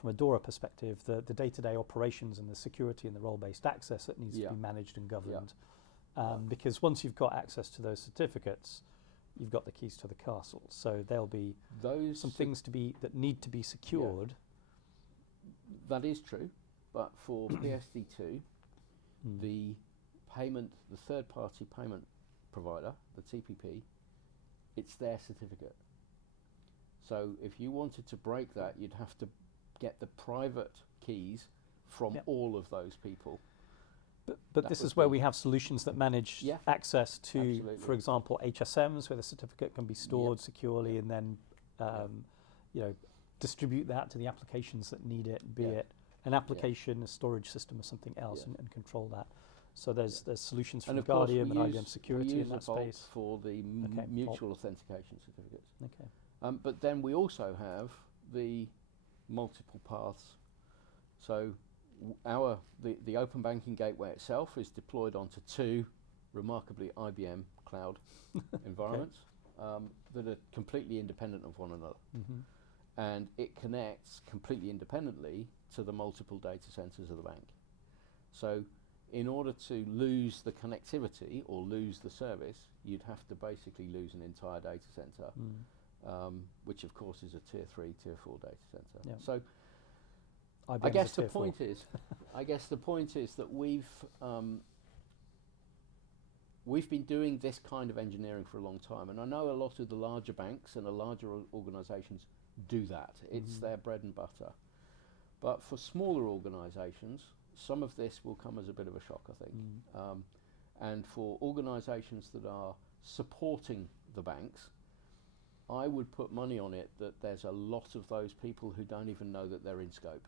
from a DORA perspective, the day-to-day operations and the security and the role-based access that needs to be managed and governed. Because once you've got access to those certificates, you've got the keys to the castle. So there'll be some things that need to be secured. That is true, but for PSD2, the third-party payment provider, the TPP, it's their certificate. So if you wanted to break that, you'd have to get the private keys from all of those people. But this is where we have solutions that manage access to, for example, HSMs, where the certificate can be stored securely, and then distribute that to the applications that need it, be it an application, a storage system, or something else, and control that. So there's solutions from Guardian and IBM Security in that space. For the mutual authentication certificates. Okay. But then we also have the multiple paths. So the Open Banking Gateway itself is deployed onto 2 remarkably IBM cloud environments that are completely independent of one another. And it connects completely independently to the multiple data centers of the bank. So in order to lose the connectivity or lose the service, you'd have to basically lose an entire data center, which of course is a tier 3, tier 4 data center. So I guess the point is, that we've been doing this kind of engineering for a long time, and I know a lot of the larger banks and the larger organizations do that. It's their bread and butter. But for smaller organizations, some of this will come as a bit of a shock, I think. And for organizations that are supporting the banks, I would put money on it that there's a lot of those people who don't even know that they're in scope.